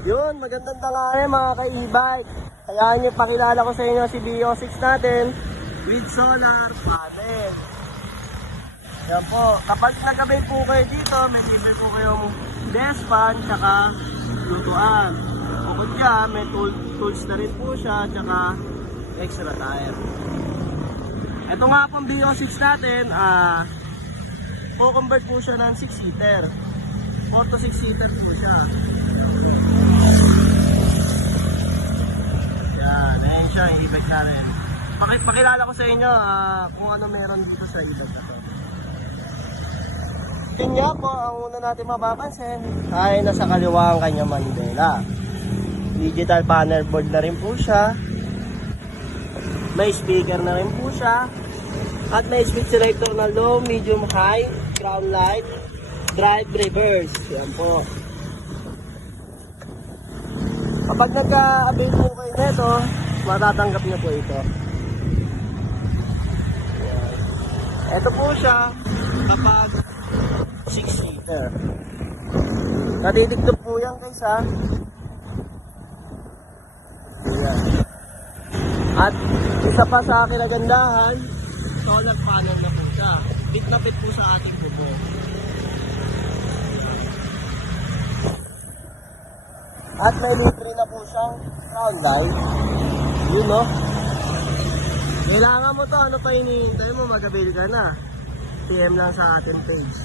Yun, magandang tanghali mga ka-e-bike. Hayaan nyo pakilala ko sa inyo si BO6 natin with solar panel. Yan po, kapag nagabay po kayo dito, may libre po kayong despan tsaka lutuan. Bukod dyan, may tools na rin po siya tsaka extra tire. Ito nga pong BO6 natin, po-convert po siya ng 6-seater. 4 to 6-seater po siya. Yan, ayan siya, yung e-bike natin. Pakilala ko sa inyo kung ano meron dito sa e-bike na to. Yun nga po, ang una natin mapapansin ay nasa kaliwa ang kanyang manibela. Digital panel board na rin po siya. May speaker na rin po siya. At may speed selector na low, medium, high, ground light, drive, reverse. Yan po. Kapag nagka-avail po kayo nito, matatanggap nyo po ito. Yan. Ito po siya kapag 6-seater. Natitigtog po yan guys ha. Yan. At isa pa sa kinagandahan, solar panel na po siya. Fit na fit po sa ating tubo. At may libre na po siyang crown light. Yun no. Kailangan mo to, ano pa hinihintay mo, mag-avail ka na. PM lang sa ating page.